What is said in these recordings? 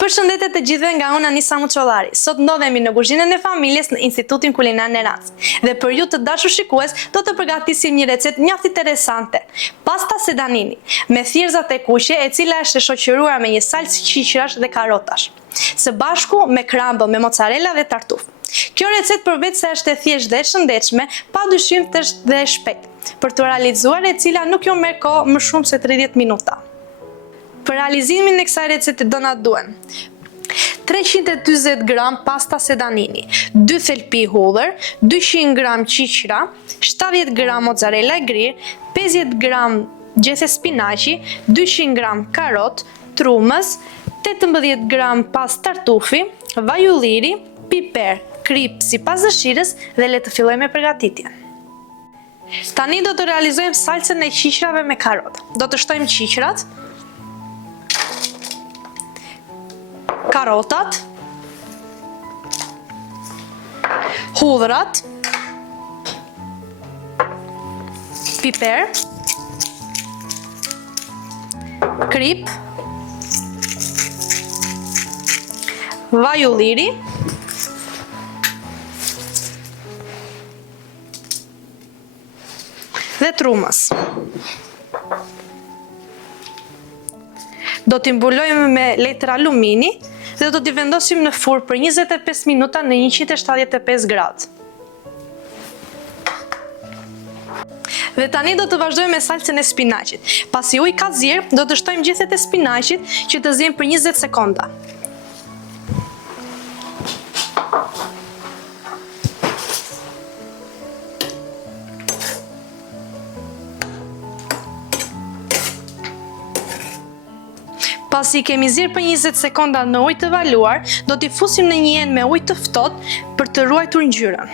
Përshëndetje të gjithëve nga unë Anisa Muçollari. Sot ndodhemi në kuzhinën e familjes në Institutin Kulinar Neranc. Dhe për ju të dashur shikues, do të përgatisim një recetë mjaft interesante, pasta sedanini, me thjerrza e kuqe, e cila është e shoqëruar me një salcë qiqrash dhe karotash, së bashku me crumble, me mozzarella dhe tartuf. Kjo recetë përveç se është e thjeshtë dhe e shëndetshme, padyshim të është dhe e shpejtë për të realizuar, e cila nuk ju merr kohë më shumë se 30 minuta. Për realizimin e kësaj recete do na duhen 340 gram pasta sedanini, 2 thelpi hudhër, 200 gram qiqra, 70 gram mozzarella e grirë, 50 gram gjethe spinaqi, 200 gram karot, trumës, 18 gram pas tartufi, vaj ulliri, piper, krip sipas dëshirës dhe le të fillojmë me përgatitjen. Tani do të realizojmë salcën e qiqrave me karot. Do të shtojmë qiqrat, karotat, hudhrat, piper, krip, vaj ulliri, dhe trumës. Do t'i mbulojmë me letër alumini dhe do t'i vendosim në furrë për 25 minuta në 175 gradë. Dhe tani do të vazhdojmë me salcën e spinaqit. Pasi uji ka zjerë, do të shtojmë gjithet e spinaqit që të zjen për 20 sekonda. Pasi kemi zirë për 20 sekonda në ujë të valuar, do t'i fusim në një enë me ujë të ftohtë për të ruajtur ngjyrën.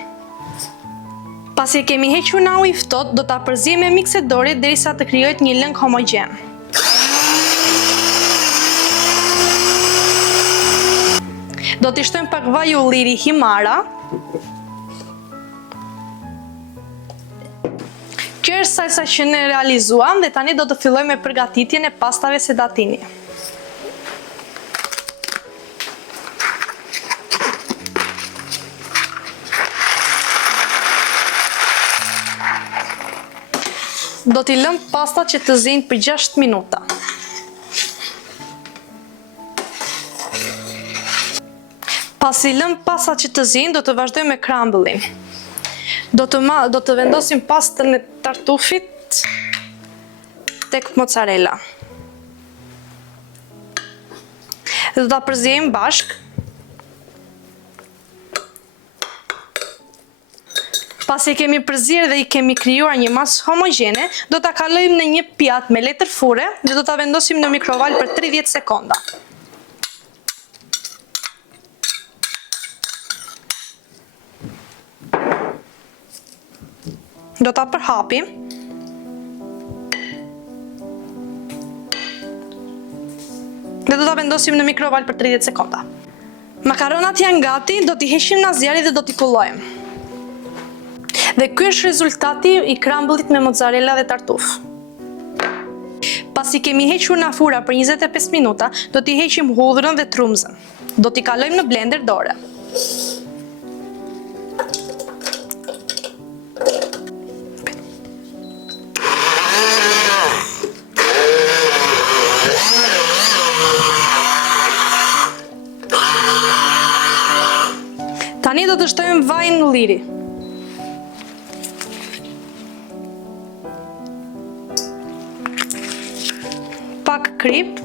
Pasi kemi hequr në ujë ftohtë, do ta përziejmë me miksedori derisa të krijohet një lëng homogjen. Do t'i shtojmë pak vaj ulliri himara. Kjo është salsa që ne realizuam dhe tani do të fillojmë me përgatitjen e pastave sedatini. Do t'i lëm pastat që të ziejnë për 6 minuta. Pasi lëm pastat që të ziejnë, do të vazhdojmë me crumble-in. Do të vendosim pastën e tartufit tek mozzarella. Dhe do ta përziejmë bashkë. Pasi kemi përzier dhe i kemi krijuar një masë homogjene, do ta kalojmë në një pjatë me letër fure dhe do ta vendosim në mikrovalë për 30 sekonda. Do ta përhapim. Dhe do ta vendosim në mikrovalë për 30 sekonda. Makaronat janë gati, do t'i heqim në zjarri dhe do t'i pullojmë. Dhe ky është rezultati i crumble-it me mozzarella dhe tartuf. Pasi kemi hequr në fura për 25 minuta, do t'i heqim hudhrën dhe trumzën. Do t'i kalojmë në blender dore. Tani do të shtojmë vajin ulliri. Pak krip,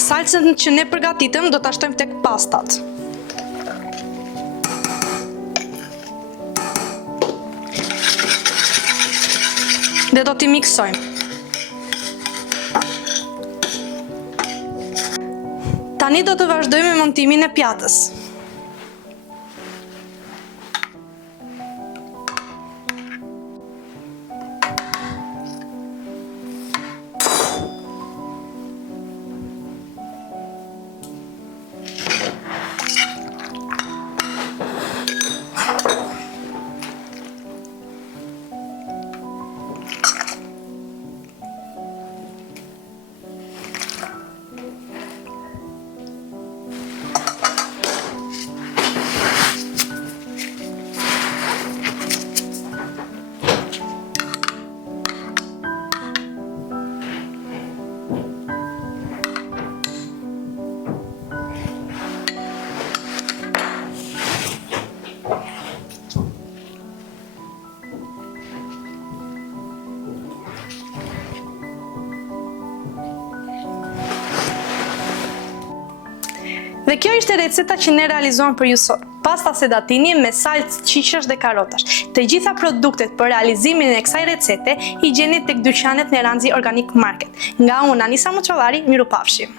salcën që ne përgatitëm do ta shtojmë tek pastat. Dhe do t'i miksojmë. Tani do të vazhdojmë me montimin e pjatës. Dhe kjo ishte receta që ne realizuam për ju sot. Pasta sedatini me salcë, qiqësh dhe karotash. Të gjitha produktet për realizimin e kësaj recete i gjeni tek dyqanet në Ranzi Organic Market. Nga unë, Anisa Muçollari, mirupafshim.